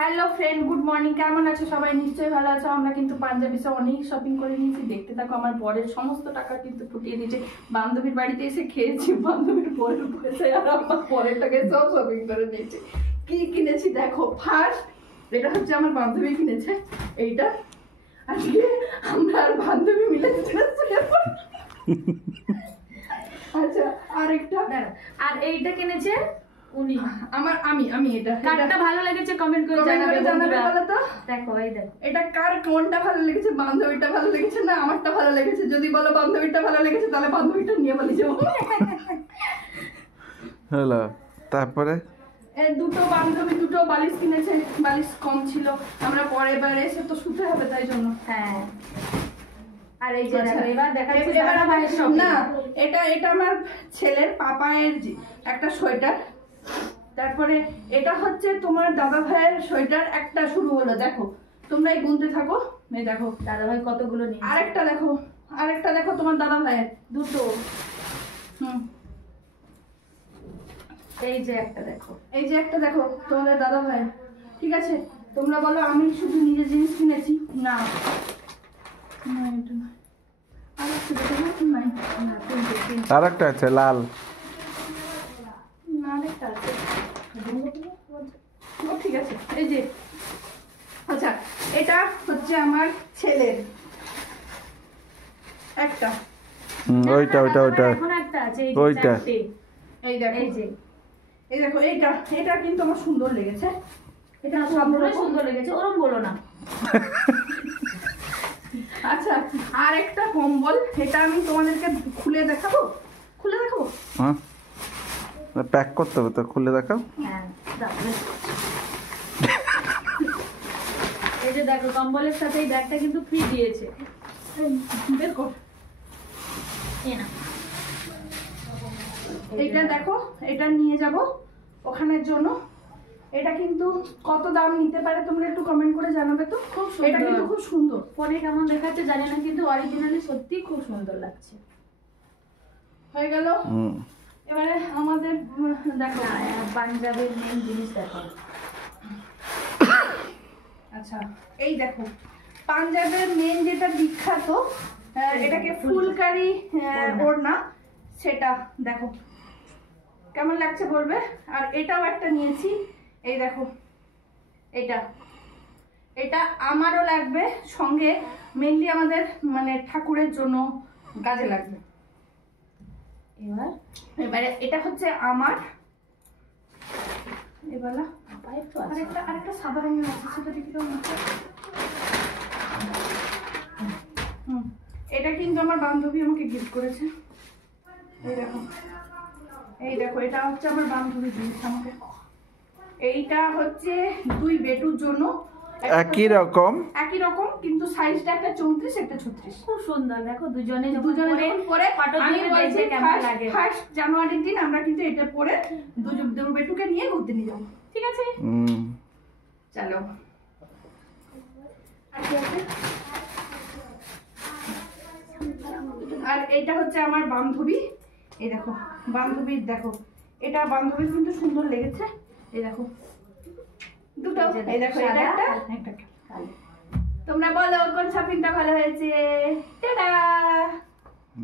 Hello friend, good morning. কেমন আছো সবাই? নিশ্চয়ই ভালো আছো। আমরা কিন্তু পাঞ্জাবিতে অনেক শপিং করে নিয়েছি। দেখতে থাকো। আমার বরের সমস্ত টাকা কিন্তু ফুটিয়ে দিয়েছে। বান্ধবীর বাড়িতে এসে খেয়েছি, বান্ধবীর বরের পয়সা আর আমার বরের টাকায় সব শপিং করে নিয়েছি। কি কিনেছি দেখো। ফার্স্ট এটা হচ্ছে আমার বান্ধবী কিনেছে এইটা। আজকে আমরা আর বান্ধবী মিলে আচ্ছা, আরেকটা আর এইটা কিনেছে উনি। আমি এটা কারটা ভালো লেগেছে কমেন্ট করে জানাবে বলো তো। দেখো এই দেখো, এটা কার কোনটা ভালো লেগেছে? বান্ধবীটা ভালো লেগেছে না আমারটা ভালো লেগেছে? যদি বলো বান্ধবীটা ভালো লেগেছে তাহলে বান্ধবীটা নিয়ে বলি যাবো। হ্যালো, তারপরে দুটো বান্ধবী দুটো বালিশ কিনেছে। বালিশ কম ছিল, আমরা পরের বার এসে তো শুতে হবে তাই জন্য। হ্যাঁ। আর এই যে দেখো, এবার দেখাচ্ছি না, এটা আমার ছেলের পাপায়ের একটা সোয়েটার। তারপরে এটা হচ্ছে তোমার দাদা ভাইয়ের সোয়েটার। একটা শুরু হলো, দেখো তোমরা এই গুনতে থাকো। এই দেখো দাদা ভাই কতগুলো নিয়ে। আরেকটা দেখো তোমার দাদা ভাইয়ের দুটো। এই যে একটা দেখো তোমাদের দাদা ভাইয়ের। ঠিক আছে, তোমরা বলো আমি শুধু নিজের জিনিস কিনেছি। না এটা না, আর একটা আছে লাল। আরেকটা আছে, ঠিক আছে। এই যে আচ্ছা, এটা হচ্ছে আমার ছেলের একটা। ওইটা এখন একটা আছে, ওইটা। এই দেখো, এই দেখো এটা কিন্তু আমার সুন্দর লেগেছে। এটা সবগুলোই সুন্দর লেগেছে, ওরম বলো না। আচ্ছা, আর একটা কম্বল। এটা আমি তোমাদেরকে খুলে দেখাবো। হ্যাঁ, প্যাক করতে হবে তো, খুলে দেখাও। হ্যাঁ, এই যে দেখো, কম্বলের সাথে এই ব্যাগটা কিন্তু ফ্রি দিয়েছে। বের কর। এইটা দেখো, এটা নিয়ে যাব ওখানের জন্য। এটা কিন্তু কত দাম নিতে পারে তোমরা একটু কমেন্ট করে জানাবে তো। এটা কিন্তু খুব সুন্দর। ফোনে কেমন দেখাচ্ছে জানি না, কিন্তু অরিজিনালি সত্যি খুব সুন্দর লাগছে। হয়ে গেল। এবারে আমাদের দেখো পাঞ্জাবের মেন জিনিস দেখো। আচ্ছা, এই দেখো পাঞ্জাবের মেন যেটা বিখ্যাত, এটাকে ফুলকারি ওড়না, সেটা দেখো কেমন লাগছে বলবে। আর এটাও একটা নিয়েছি। এই দেখো, এটা আমারও লাগবে সঙ্গে, মেনলি আমাদের মানে ঠাকুরের জন্য কাজে লাগবে। এবারে এটা হচ্ছে আমার। এবারে আরেকটা সাদা রঙের আছে, সেটা দেখি তো। এটা কিন্তু আমার বান্ধবী আমাকে গিফট করেছে। এই দেখো এটা হচ্ছে আমার বান্ধবী দিয়েছে আমাকে। এইটা হচ্ছে দুই বেটুর জন্য একই রকম কিন্তু সাইজটা একটা 34 একটা 36। খুব সুন্দর। দেখো দুজনে পরে আমি বলছি কেমন লাগে। 1 জানুয়ারির দিন আমরা কিন্তু এটা পরে দুই বেটুকে নিয়ে ঘুরতে নিয়ে যাবো। ঠিক আছে, চলো। আর এটা হচ্ছে আমার বান্ধবী। এই দেখো বান্ধবীর, দেখো এটা বান্ধবীর কিন্তু সুন্দর লেগেছে। এই দেখো দুটো। এই দেখো এটা একটা। তোমরা বলো কোন শপিংটা ভালো হয়েছে। টাটা।